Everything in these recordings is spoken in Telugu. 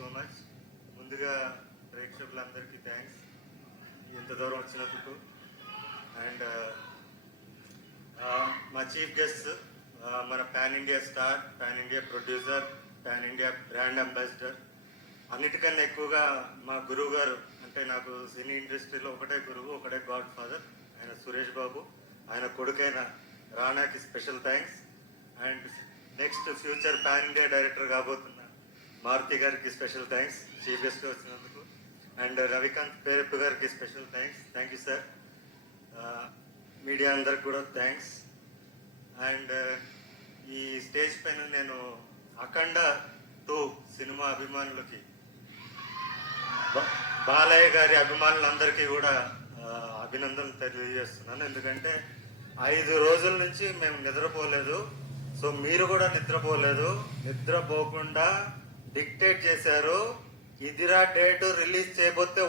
So much. ముందుగా ప్రేక్షకులందరికీ థ్యాంక్స్ ఇంత దూరం వచ్చినందుకు. అండ్ మా చీఫ్ గెస్ట్ మన pan India star, pan India producer, pan India brand ambassador, అన్నిటికన్నా ఎక్కువగా మా గురువు గారు, అంటే నాకు సినీ ఇండస్ట్రీలో ఒకటే గురువు, ఒకటే గాడ్ ఫాదర్, ఆయన సురేష్ బాబు. ఆయన కొడుకైన రాణాకి special thanks. And next future pan India director కాబోతున్న మారుతి గారికి స్పెషల్ థ్యాంక్స్ చీఫ్ గెస్ట్ వచ్చినందుకు. అండ్ రవికాంత్ పేరెప్పు గారికి special thanks. Thank you sir. Media అందరికి కూడా థ్యాంక్స్. అండ్ ఈ స్టేజ్ పైన నేను అఖండ 2 సినిమా అభిమానులకి, బాలయ్య గారి అభిమానులందరికీ కూడా అభినందనలు తెలియజేస్తున్నాను. ఎందుకంటే 5 రోజుల నుంచి మేము నిద్రపోలేదు. సో మీరు కూడా నిద్రపోలేదు. నిద్రపోకుండా డిక్టేట్ చేశారు. ఇదిరా డేట్ రిలీజ్ చేయబోతే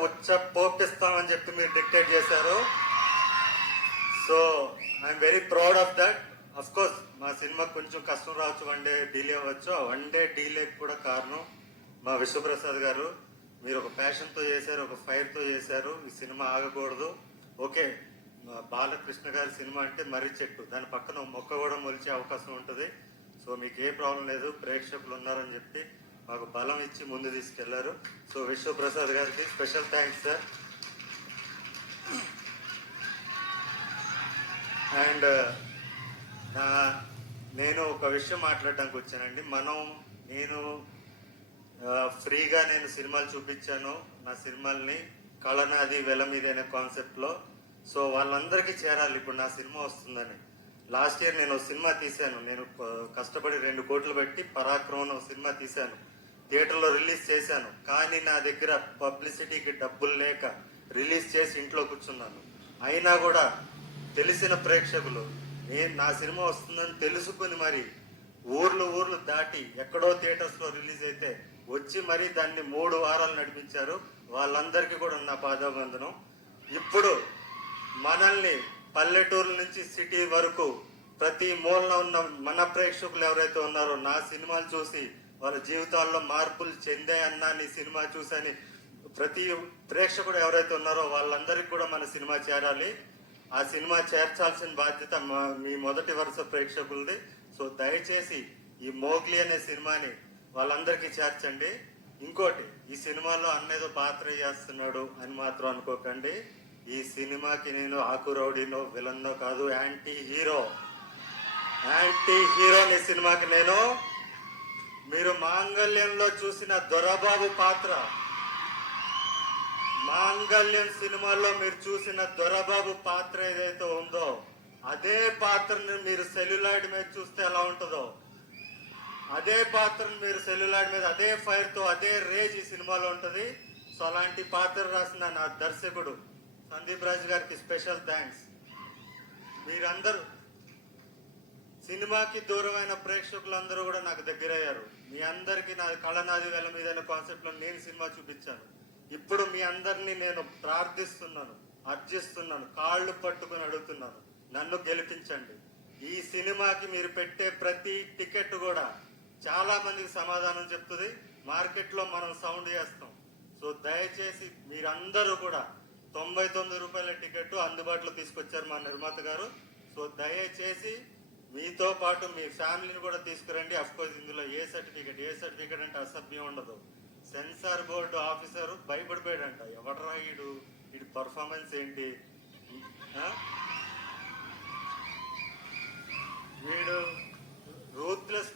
పోపిస్తామని చెప్పి మీరు డిక్టేట్ చేశారు. So I'm very proud of that. Of course మా సినిమా కొంచెం కష్టం రావచ్చు, 1 డే డిలే అవ్వచ్చు. ఆ 1 డే డిలే కూడా కారణం మా విశ్వప్రసాద్ గారు. మీరు ఒక ప్యాషన్తో చేశారు, ఒక ఫైర్తో చేశారు. ఈ సినిమా ఆగకూడదు. ఓకే, బాలకృష్ణ గారి సినిమా అంటే మర్రి చెట్టు, దాని పక్కన మొక్క కూడా మొలిచే అవకాశం ఉంటుంది. సో మీకు ఏ ప్రాబ్లం లేదు, ప్రేక్షకులు ఉన్నారని చెప్పి మాకు బలం ఇచ్చి ముందు తీసుకెళ్లారు. సో విశ్వప్రసాద్ గారికి స్పెషల్ థ్యాంక్స్ సార్. అండ్ నేను ఒక విషయం మాట్లాడడానికి వచ్చానండి. నేను ఫ్రీగా సినిమాలు చూపించాను, నా సినిమాల్ని కళనాది వెల మీద అనే కాన్సెప్ట్లో. సో వాళ్ళందరికీ చేరాలి ఇప్పుడు నా సినిమా వస్తుందని. లాస్ట్ ఇయర్ నేను సినిమా తీశాను. నేను కష్టపడి 2 కోట్లు పెట్టి పరాక్రమం సినిమా తీశాను, థియేటర్లో రిలీజ్ చేశాను. కానీ నా దగ్గర పబ్లిసిటీకి డబ్బులు లేక రిలీజ్ చేసి ఇంట్లో కూర్చున్నాను. అయినా కూడా తెలిసిన ప్రేక్షకులు నా సినిమా వస్తుందని తెలుసుకుని మరి ఊర్లు దాటి ఎక్కడో థియేటర్స్లో రిలీజ్ అయితే వచ్చి మరి దాన్ని 3 వారాలు నడిపించారు. వాళ్ళందరికీ కూడా నా పాదాభివందనం. ఇప్పుడు మనల్ని పల్లెటూరు నుంచి సిటీ వరకు ప్రతి మూలన ఉన్న మన ప్రేక్షకులు ఎవరైతే ఉన్నారో నా సినిమాలు చూసి వాళ్ళ జీవితాల్లో మార్పులు చెందాయన్నా నీ సినిమా చూసని ప్రతి ప్రేక్షకుడు ఎవరైతే ఉన్నారో వాళ్ళందరికీ కూడా మన సినిమా చేరాలి. ఆ సినిమా చేర్చాల్సిన బాధ్యత మీ మొదటి వరుస ప్రేక్షకులది. సో దయచేసి ఈ మోగ్లీ అనే సినిమాని వాళ్ళందరికీ చేర్చండి. ఇంకోటి, ఈ సినిమాలో అన్నేదో పాత్ర చేస్తున్నాడు అని మాత్రం అనుకోకండి. ఈ సినిమాకి నేను ఆకురౌడీనో విలన్నో కాదు, యాంటీ హీరో అనే సినిమాకి నేను మీరు మాంగళ్యంలో చూసిన దొరబాబు పాత్ర, మాంగళ్యం సినిమాలో మీరు చూసిన దొరబాబు పాత్ర ఏదైతే ఉందో అదే పాత్రని మీరు సెల్యులాయిడ్ మీద చూస్తే ఎలా ఉంటుందో అదే పాత్రను మీరు సెల్యులాయిడ్ మీద అదే ఫైర్తో అదే రేజ్ ఈ సినిమాలో ఉంటుంది. సో అలాంటి పాత్ర రాసిన నా దర్శకుడు సందీప్ రాజ్ గారికి స్పెషల్ థ్యాంక్స్. మీరందరూ సినిమాకి దూరమైన ప్రేక్షకులందరూ కూడా నాకు దగ్గరయ్యారు. మీ అందరికీ నా కళనాది వేల మీద అనే కాన్సెప్ట్లో నేను సినిమా చూపించాను. ఇప్పుడు మీ అందరినీ నేను ప్రార్థిస్తున్నాను, అర్జిస్తున్నాను, కాళ్ళు పట్టుకుని అడుగుతున్నాను, నన్ను గెలిపించండి. ఈ సినిమాకి మీరు పెట్టే ప్రతి టికెట్ కూడా చాలా మందికి సమాధానం చెప్తుంది. మార్కెట్లో మనం సౌండ్ చేస్తాం. సో దయచేసి మీరందరూ కూడా 99 రూపాయల టికెట్ అందుబాటులో తీసుకొచ్చారు మా నిర్మాత గారు. సో దయచేసి మీతో పాటు మీ ఫ్యామిలీని కూడా తీసుకురండి. అఫ్కోర్స్ ఇందులో ఏ సర్టిఫికెట్ అంటే అసభ్యం ఉండదు. సెన్సార్ బోర్డు ఆఫీసరు భయపడిపోయాడంట, ఎవడరా వీడు పర్ఫార్మెన్స్ ఏంటి, వీడు రూత్లెస్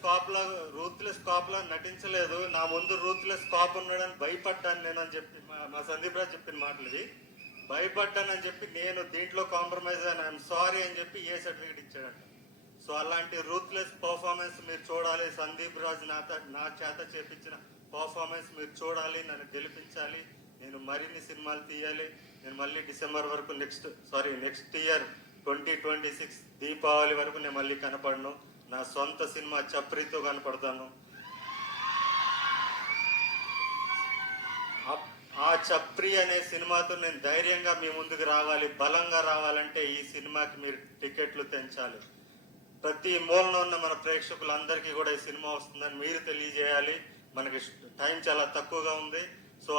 కాప్ లా నటించలేదు, నా ముందు రూత్లెస్ కాప్ ఉన్నాడని భయపడ్డాను నేను అని చెప్పి మా సందీప్ రాజ్ చెప్పిన మాటలు భయపడ్డానని చెప్పి నేను దీంట్లో కాంప్రమైజ్ అని ఐఎమ్ సారీ అని చెప్పి ఏ సర్టిఫికెట్ ఇచ్చాడంట. సో అలాంటి రూత్లెస్ పర్ఫార్మెన్స్ మీరు చూడాలి. సందీప్ రాజ్ నా చేత చేపించిన పర్ఫార్మెన్స్ మీరు చూడాలి, నన్ను గెలిపించాలి. నేను మరిన్ని సినిమాలు తీయాలి. నేను మళ్ళీ డిసెంబర్ వరకు నెక్స్ట్ ఇయర్ 2026 దీపావళి వరకు నేను మళ్ళీ కనపడను. నా సొంత సినిమా చప్రీతో కనపడతాను. ఆ చప్రి అనే సినిమాతో నేను ధైర్యంగా మీ ముందుకు రావాలి. బలంగా రావాలంటే ఈ సినిమాకి మీరు టికెట్లు తెంచాలి. ప్రతి మూలన ఉన్న మన ప్రేక్షకులందరికీ కూడా ఈ సినిమా వస్తుందని మీరు తెలియజేయాలి. మనకి టైం చాలా తక్కువగా ఉంది. సో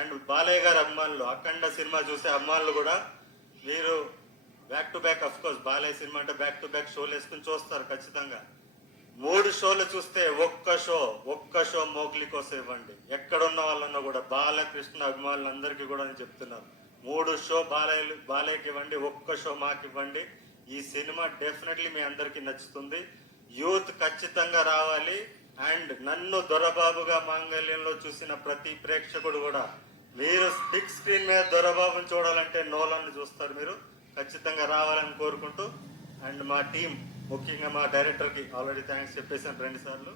అండ్ బాలయ్య గారి అభిమానులు, అఖండ సినిమా చూసే అభిమానులు కూడా మీరు back to back, of course Balayya cinema అంటే బ్యాక్ టు బ్యాక్ షోలు వేసుకుని చూస్తారు ఖచ్చితంగా. 3 షోలు చూస్తే ఒక్క షో మోగ్లీ కోసం ఇవ్వండి. ఎక్కడున్న వాళ్ళన్నా కూడా బాలకృష్ణ అభిమానులందరికీ కూడా నేను చెప్తున్నాను, 3 షో బాలయ్యకి ఇవ్వండి, ఒక్క షో మాకు ఇవ్వండి. ఈ సినిమా డెఫినెట్లీ మీ అందరికీ నచ్చుతుంది. యూత్ ఖచ్చితంగా రావాలి. అండ్ నన్ను దొరబాబుగా మాంగళ్యంలో చూసిన ప్రతి ప్రేక్షకుడు కూడా, మీరు బిగ్ స్క్రీన్ మీద దొరబాబుని చూడాలంటే నోలాన్ని చూస్తారు. మీరు ఖచ్చితంగా రావాలని కోరుకుంటూ, అండ్ మా టీం, ముఖ్యంగా మా డైరెక్టర్కి ఆల్రెడీ థ్యాంక్స్ చెప్పేసాను 2 సార్లు.